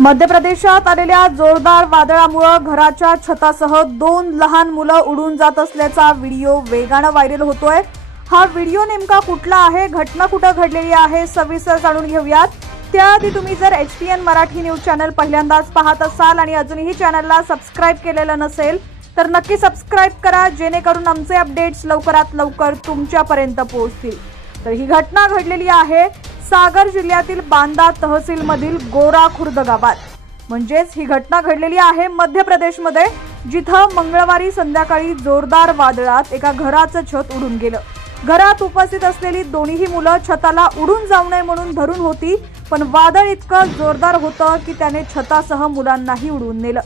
मध्य प्रदेशात आलेल्या जोरदार वादळामुळे घराच्या छतासह 2 लहान मुलं उडून जात असल्याचा व्हिडिओ वेगाने व्हायरल होतोय। हा व्हिडिओ नेमका कुठला आहे, घटना कुठे घडलेली आहे, सविस्तर जाणून घेऊयात। त्याआधी तुम्ही जर HPN मराठी न्यूज चॅनल पहिल्यांदाच पाहत असाल आणि अजूनही चॅनलला सबस्क्राइब केलेलं नसेल तर नक्की सबस्क्राइब करा, जेणेकरून आमचे अपडेट्स लवकरात लवकर तुमच्यापर्यंत पोहोचतील। तर ही घटना घडलेली आहे सागर जिल्ह्यातील बांदा तहसील मधील गोरा खुर्द गावात। म्हणजेच ही घटना घडलेली आहे मध्य प्रदेशमध्ये, जिथं मंगळवारी संध्याकाळी जोरदार वादळात एका घराचं छत उडून गेलं। घरात उपस्थित असलेली दोन्ही मुलं छताला उडून जाऊ नये म्हणून धरून होती, पण वादळ इतकं जोरदार होतं की त्याने छतासह मुलांनाही उडवून नेलं।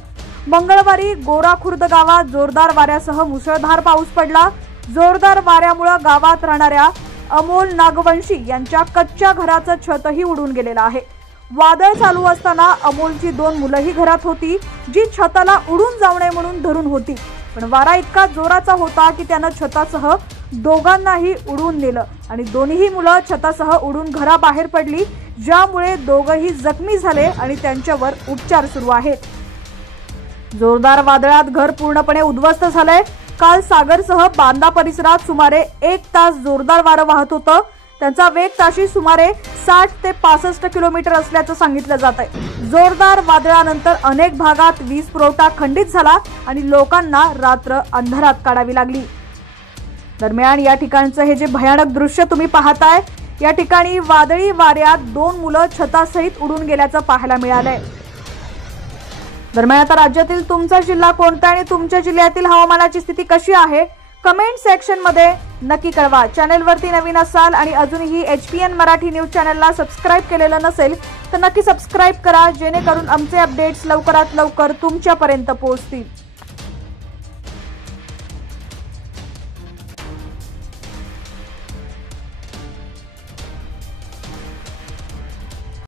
मंगळवारी गोरा खुर्द गावात जोरदार वाऱ्यासह मुसळधार पाऊस पडला। जोरदार वाऱ्यामुळे गावात राहणाऱ्या अमोल नागवंशी यांच्या कच्च्या घराचं छतही उडून गेलेलं आहे। वादळ चालू असताना अमोलची 2 मुलंही घरात होती, जी छताला उडून जाऊ नये म्हणून धरून होती, पण वारा इतका जोराचा होता की त्यानं छतासह दोघांनाही उडवून नेलं आणि दोन्ही मुलं छतासह उडून घराबाहेर पडली, ज्यामुळे दोघंही जखमी झाले आणि त्यांच्यावर उपचार सुरू आहेत। जोरदार वादळात घर पूर्णपणे उद्ध्वस्त झालंय। काल सागरसह बांदा परिसरात सुमारे 1 तास जोरदार वारं वाहत होतं। त्यांचा वेग ताशी सुमारे 60 ते 65 किलोमीटर असल्याचं सांगितलं जात आहे। जोरदार वादळानंतर अनेक भागात वीज पुरवठा खंडित झाला आणि लोकांना रात्र अंधारात काढावी लागली। दरम्यान या ठिकाणचं हे जे भयानक दृश्य तुम्ही पाहताय, या ठिकाणी वादळी वाऱ्यात 2 मुलं छतासहित उडून गेल्याचं पाहायला मिळालंय। दरम्यान आता राज्यातील तुमचा जिल्हा कोणता आणि तुमच्या जिल्ह्यातील हवामानाची स्थिती कशी आहे, कमेंट सेक्शन मध्ये नक्की कळवा। चॅनलवरती नवीन असाल आणि अजूनही HPN मराठी न्यूज चॅनलला सबस्क्राइब केलेलं नसेल तर नक्की सबस्क्राइब करा, जेणेकरून आमचे अपडेट्स लवकरात लवकर तुमच्यापर्यंत पोहोचतील।